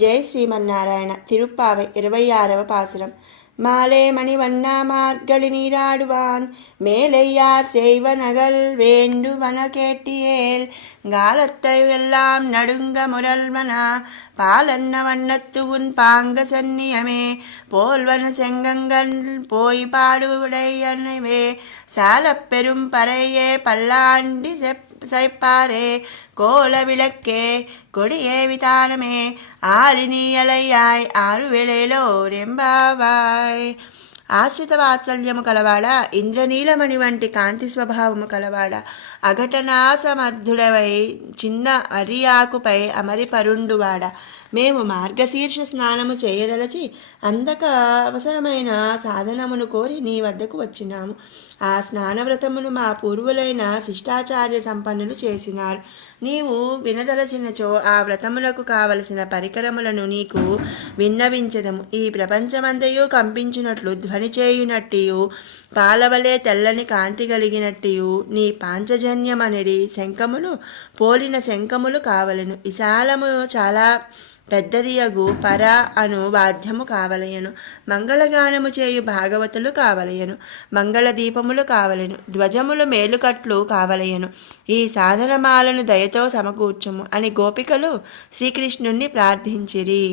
జై శ్రీమన్నారాయణ. తిరుప్పావై 26వ பாசுரம். மாலே மணிவண்ணா மார்கழி நீராடுவான் மேலையார் செய்வனகள் வேண்டுவன கேட்டியேல் காலத்தை எல்லாம் நடுங்க முரல்வனா பாலன்ன வண்ணத்து உன் பாங்க சன்னியமே போல்வன செங்கங்கள் போய் பாடுடையனவே சாலப் பெரும் பறையே பல்லாண்டி சைப்பாரே கோல விளக்கே கொடியே விதானமே ఆలినీయలయ్యాయ్ ఆరు వేళలో రెంబావాయ్. ఆశ్రిత వాత్సల్యము కలవాడ, ఇంద్రనీలమణి వంటి కాంతి స్వభావము కలవాడ, అఘటనాసమర్థుడవై చిన్న అరియాకుపై అమరి పరుండువాడ, మేము మార్గశీర్ష స్నానము చేయదలచి అందక అవసరమైన సాధనమును కోరి నీ వద్దకు వచ్చినాము. ఆ స్నానవ్రతమును మా పూర్వులైన శిష్టాచార్య సంపన్నులు చేసినారు. నీవు వినదలచినచో ఆ వ్రతములకు కావలసిన పరికరములను నీకు విన్నవించదము. ఈ ప్రపంచమంతయు కంపించినట్లు ధ్వని చేయునట్టియు పాలవలే తెల్లని కాంతి కలిగినట్టియు నీ పాంచజన్యమనడి శంఖమును పోలిన శంఖములు కావలెను. విశాలము చాలా పెద్దదియగు పర అను వాద్యము కావలయను. మంగళగానము చేయు భాగవతులు కావలయను. మంగళ దీపములు కావలెను. ధ్వజములు మేలుకట్లు కావలయను. ఈ సాధనమాలను దయతో సమకూర్చుము అని గోపికలు శ్రీకృష్ణుణ్ణి ప్రార్థించిరి.